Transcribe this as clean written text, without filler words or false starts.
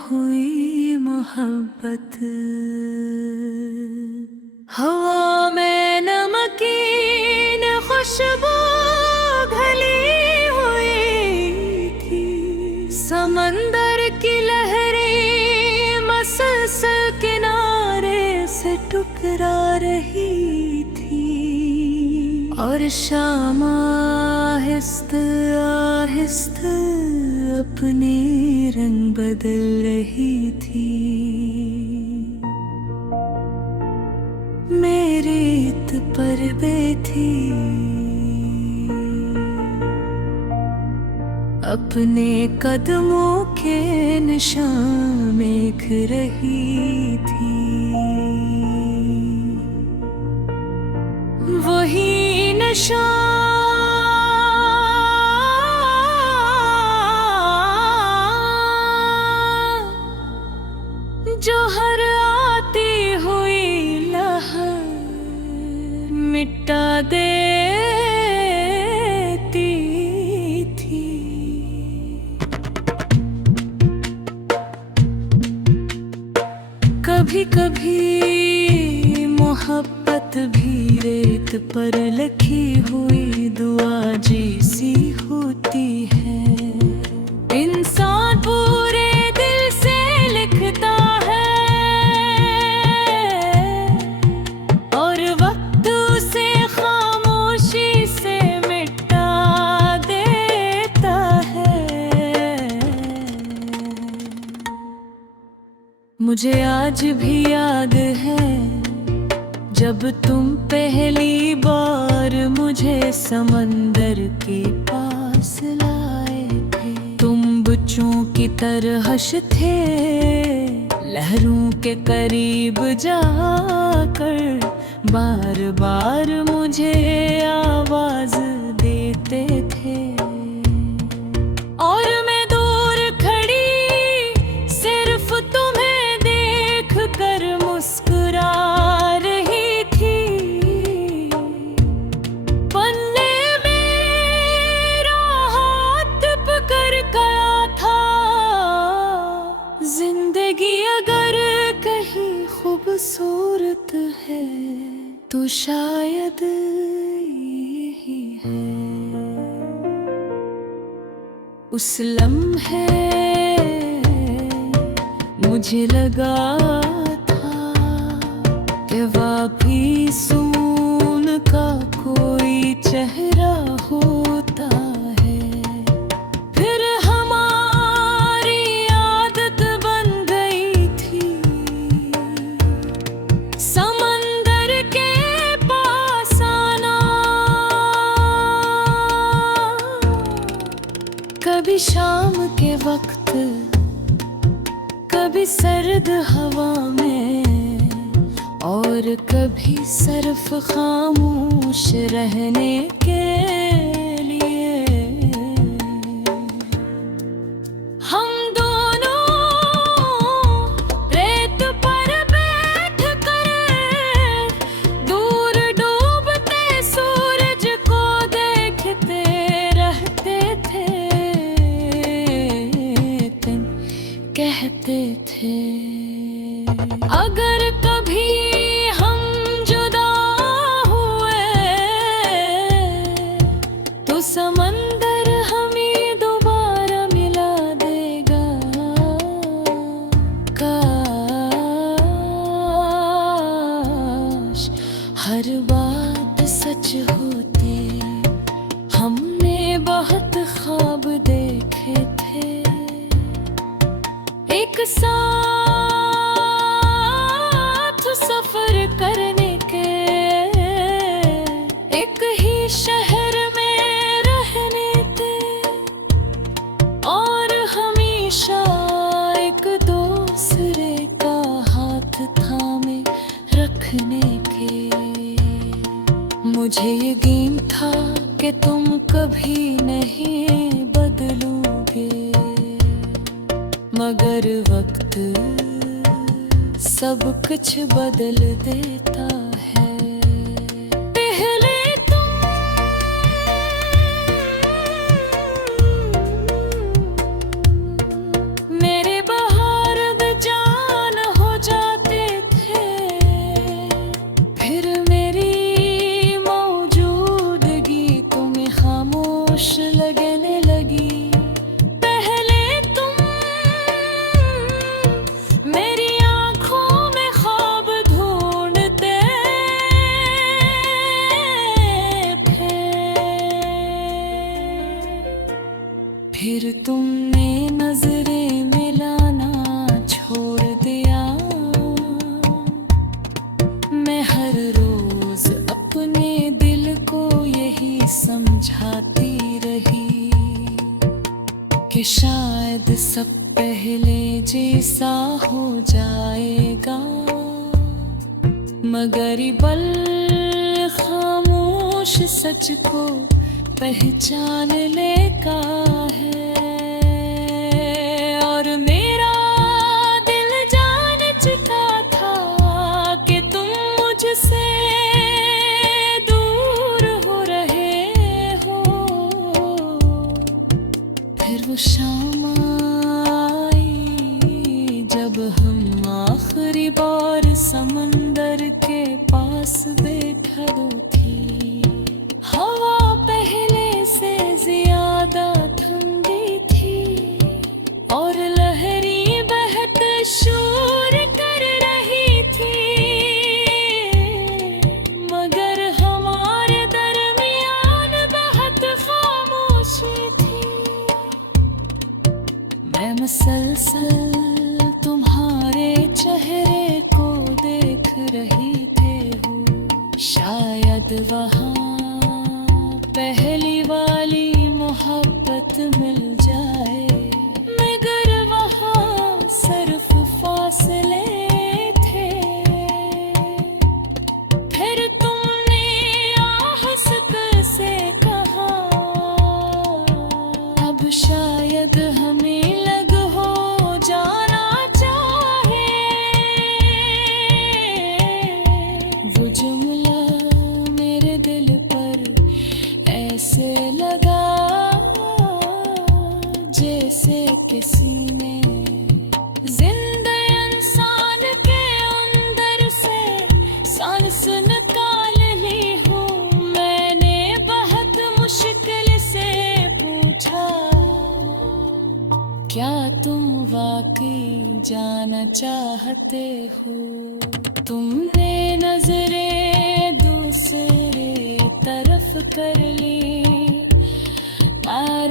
हुई मोहब्बत। हवा में नमकीन खुशबू घली हुई थी, समंदर की लहरें मसलसल किनारे से टकरा रही थी, और शाम आहिस्ते आहिस्ते अपने रंग बदल रही थी। मेरी ईद पर थी, अपने कदमों के निशान देख रही थी। वही निशान जो हर आती हुई लहर मिटा देती थी। कभी कभी मोहब्बत भी रेत पर लिखी हुई दुआ जैसी होती है। इंसान पूरे दिल से लिखता है और वक्त उसे खामोशी से मिटा देता है। मुझे आज भी याद है जब तुम पहली बार मुझे समंदर के पास लाए थे। तुम बच्चों की तरह थे, लहरों के करीब जाकर बार बार मुझे आवाज देते थे। और मैं दूर खड़ी सिर्फ तुम्हें देख कर मुस्कुरा रही थी। पन्ने मेरा हाथ पकड़ गया था। जिंदगी अगर कहीं खूबसूरत है तो शायद यही है। उस लम्हे मुझे लगा था कि वापिस सुकून का कोई चेहरा होता है। फिर हमारी आदत बन गई थी समंदर के पास आना। कभी शाम के वक्त, कभी सर्द हवा में, और कभी सिर्फ खामोश रहने के लिए। हम दोनों रेत पर बैठ कर दूर डूबते सूरज को देखते रहते थे। कहते थे अगर कभी हम जुदा हुए तो समंदर हमें दोबारा मिला देगा। काश हर बात सच होती। हमने बहुत ख्वाब देखे थे एक साथ सफर करने के, एक ही शहर में रहने के, और हमेशा एक दूसरे का हाथ थामे रखने के। मुझे यकीन था कि तुम कभी नहीं बदलोगे, मगर वक्त सब कुछ बदल देता है। पहले तुम मेरे बहार लगने लगी। पहले तुम मेरी आंखों में ख्वाब ढूंढते थे, फिर तुमने नजरें मिलाना छोड़ दिया। मैं हर रोज अपने दिल को यही समझाती रही कि शायद सब पहले जैसा हो जाएगा, मगर ये पल खामोश सच को पहचान लेगा है। और मेरा दिल जान चुका था कि तुम मुझसे दूर हो रहे हो। फिर वो शाम आई जब हम आखिरी बार समंदर के पास बैठा थी। हवा पहले से ज्यादा ठंडी थी और लहरी बहत शोर कर रही थी, मगर हमारे दरमियान बहुत खामोशी थी। मैं मुसलसल तुम्हारे चेहरे को देख रही थी हूँ, शायद वहाँ पहली वाली मोहब्बत मिल जाए, मगर वहाँ सिर्फ फासले थे। फिर तुमने आहस्त से कहा, अब शायद हमें लग हो जाना चाहिए। वो जुमला मेरे दिल पर ऐसे लगा जैसे किसी ने जिंदा इंसान के अंदर से सांस निकाल ली हो। मैंने बहुत मुश्किल से पूछा, क्या तुम वाकई जाना चाहते हो? तुमने नजरें दूसरे तरफ कर ली, और